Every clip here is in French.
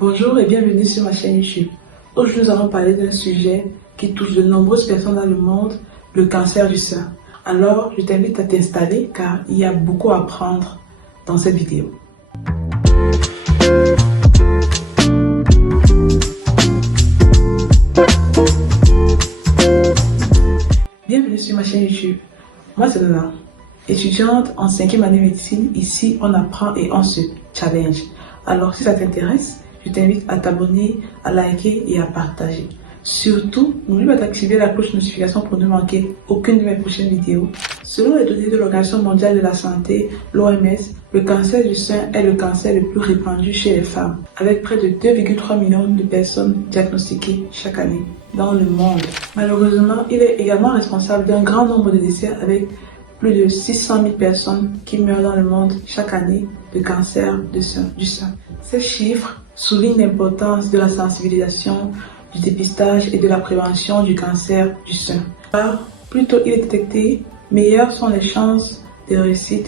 Bonjour et bienvenue sur ma chaîne YouTube. Aujourd'hui, nous allons parler d'un sujet qui touche de nombreuses personnes dans le monde, le cancer du sein. Alors, je t'invite à t'installer car il y a beaucoup à apprendre dans cette vidéo. Bienvenue sur ma chaîne YouTube. Moi, c'est Nana, étudiante en 5e année médecine. Ici, on apprend et on se challenge. Alors, si ça t'intéresse, je t'invite à t'abonner, à liker et à partager. Surtout, n'oublie pas d'activer la cloche de notification pour ne manquer aucune de mes prochaines vidéos. Selon les données de l'Organisation mondiale de la santé, l'OMS, le cancer du sein est le cancer le plus répandu chez les femmes, avec près de 2,3 millions de personnes diagnostiquées chaque année dans le monde. Malheureusement, il est également responsable d'un grand nombre de décès avec plus de 600 000 personnes qui meurent dans le monde chaque année de cancer du sein. Ces chiffres soulignent l'importance de la sensibilisation, du dépistage et de la prévention du cancer du sein. Car plus tôt il est détecté, meilleures sont les chances de réussite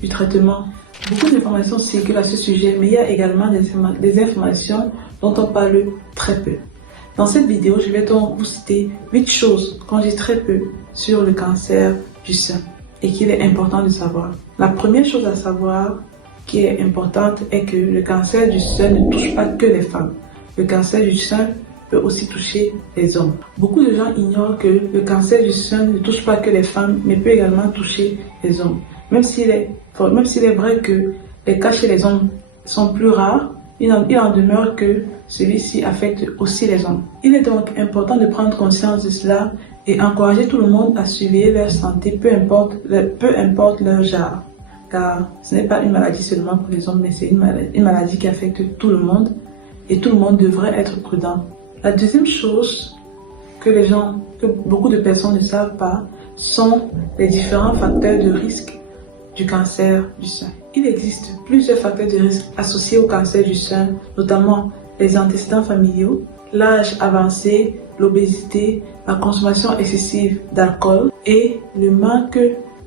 du traitement. Beaucoup d'informations circulent à ce sujet, mais il y a également des informations dont on parle très peu. Dans cette vidéo, je vais donc vous citer 8 choses qu'on dit très peu sur le cancer du sein et qu'il est important de savoir. La première chose à savoir qui est importante est que le cancer du sein ne touche pas que les femmes. Le cancer du sein peut aussi toucher les hommes. Beaucoup de gens ignorent que le cancer du sein ne touche pas que les femmes, mais peut également toucher les hommes. Même s'il est vrai que les cas chez les hommes sont plus rares, il en demeure que celui-ci affecte aussi les hommes. Il est donc important de prendre conscience de cela et encourager tout le monde à surveiller leur santé, peu importe leur genre. Car ce n'est pas une maladie seulement pour les hommes, mais c'est une maladie qui affecte tout le monde et tout le monde devrait être prudent. La deuxième chose que beaucoup de personnes ne savent pas sont les différents facteurs de risque du cancer du sein. Il existe plusieurs facteurs de risque associés au cancer du sein, notamment les antécédents familiaux, l'âge avancé, l'obésité, la consommation excessive d'alcool et le manque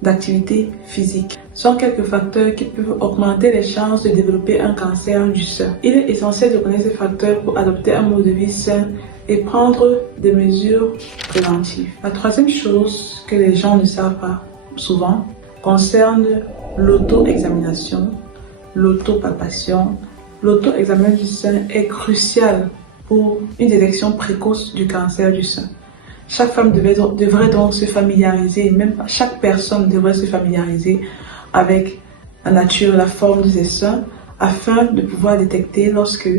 d'activité physique sont quelques facteurs qui peuvent augmenter les chances de développer un cancer du sein. Il est essentiel de connaître ces facteurs pour adopter un mode de vie sain et prendre des mesures préventives. La troisième chose que les gens ne savent pas souvent concerne l'auto-examination, l'autopalpation. L'auto-examen du sein est crucial pour une détection précoce du cancer du sein. Chaque femme devrait donc se familiariser, même chaque personne devrait se familiariser avec la nature, la forme de ses seins, afin de pouvoir détecter lorsque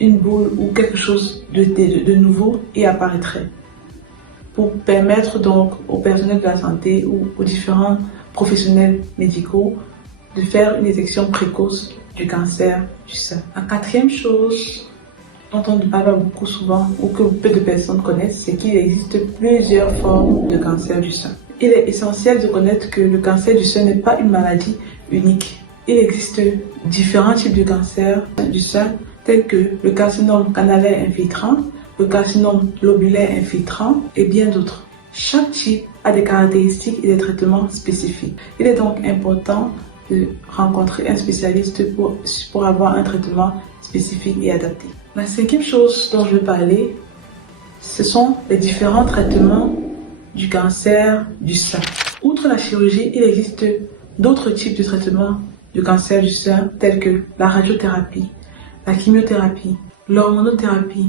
une boule ou quelque chose de nouveau y apparaîtrait. Pour permettre donc au personnel de la santé ou aux différents professionnels médicaux de faire une détection précoce du cancer du sein. La quatrième chose dont on ne parle pas beaucoup souvent ou que peu de personnes connaissent, c'est qu'il existe plusieurs formes de cancer du sein. Il est essentiel de connaître que le cancer du sein n'est pas une maladie unique. Il existe différents types de cancer du sein, tels que le carcinome canalaire infiltrant, le carcinome lobulaire infiltrant et bien d'autres. Chaque type a des caractéristiques et des traitements spécifiques. Il est donc important de rencontrer un spécialiste pour avoir un traitement spécifique et adapté. La cinquième chose dont je veux parler, ce sont les différents traitements du cancer du sein. Outre la chirurgie, il existe d'autres types de traitements du cancer du sein, tels que la radiothérapie, la chimiothérapie, l'hormonothérapie,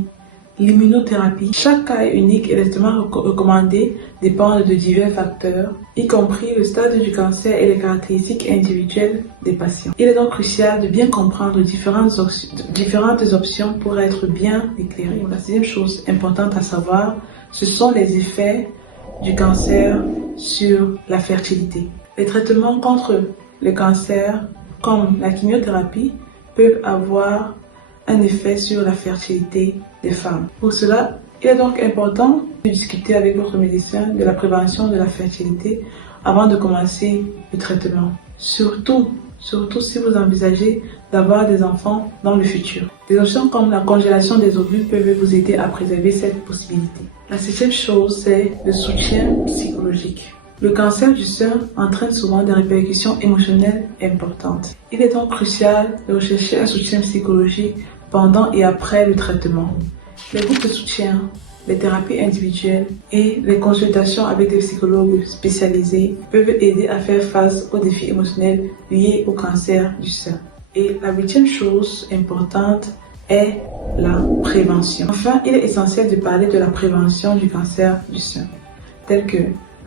l'immunothérapie. Chaque cas est unique et les traitements recommandés dépendent de divers facteurs, y compris le stade du cancer et les caractéristiques individuelles des patients. Il est donc crucial de bien comprendre différentes options pour être bien éclairé. La deuxième chose importante à savoir, ce sont les effets du cancer sur la fertilité. Les traitements contre le cancer, comme la chimiothérapie, peuvent avoir un effet sur la fertilité des femmes. Pour cela, il est donc important de discuter avec votre médecin de la prévention de la fertilité avant de commencer le traitement. Surtout si vous envisagez d'avoir des enfants dans le futur. Des options comme la congélation des ovules peuvent vous aider à préserver cette possibilité. La septième chose, c'est le soutien psychologique. Le cancer du sein entraîne souvent des répercussions émotionnelles importantes. Il est donc crucial de rechercher un soutien psychologique pendant et après le traitement. Les groupes de soutien, les thérapies individuelles et les consultations avec des psychologues spécialisés peuvent aider à faire face aux défis émotionnels liés au cancer du sein. Et la 8e chose importante est la prévention. Enfin, il est essentiel de parler de la prévention du cancer du sein, tel que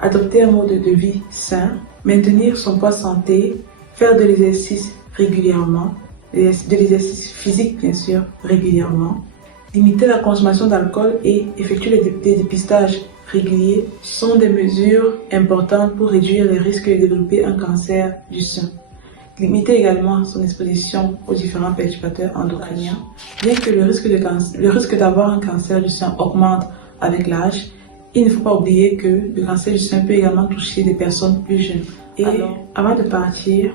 adopter un mode de vie sain, maintenir son poids santé, faire de l'exercice régulièrement, de l'exercice physique bien sûr régulièrement, limiter la consommation d'alcool et effectuer des dépistages réguliers sont des mesures importantes pour réduire les risques de développer un cancer du sein. Limiter également son exposition aux différents perturbateurs endocriniens. Bien que le risque d'avoir un cancer du sein augmente avec l'âge, il ne faut pas oublier que le cancer du sein peut également toucher des personnes plus jeunes. Et avant de partir,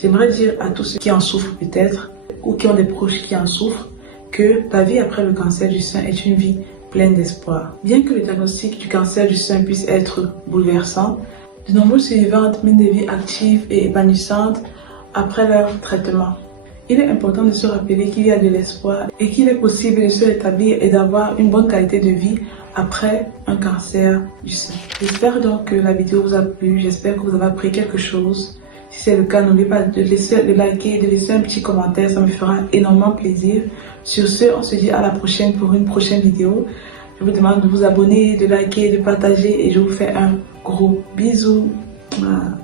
j'aimerais dire à tous ceux qui en souffrent peut-être, ou qui ont des proches qui en souffrent, que la vie après le cancer du sein est une vie pleine d'espoir. Bien que le diagnostic du cancer du sein puisse être bouleversant, de nombreuses survivantes mènent des vies actives et épanouissantes après leur traitement. Il est important de se rappeler qu'il y a de l'espoir et qu'il est possible de se rétablir et d'avoir une bonne qualité de vie après un cancer du sein. J'espère donc que la vidéo vous a plu, j'espère que vous avez appris quelque chose. Si c'est le cas, n'oubliez pas de liker et de laisser un petit commentaire, ça me fera énormément plaisir. Sur ce, on se dit à la prochaine pour une prochaine vidéo. Je vous demande de vous abonner, de liker, de partager et je vous fais un gros bisou. Voilà.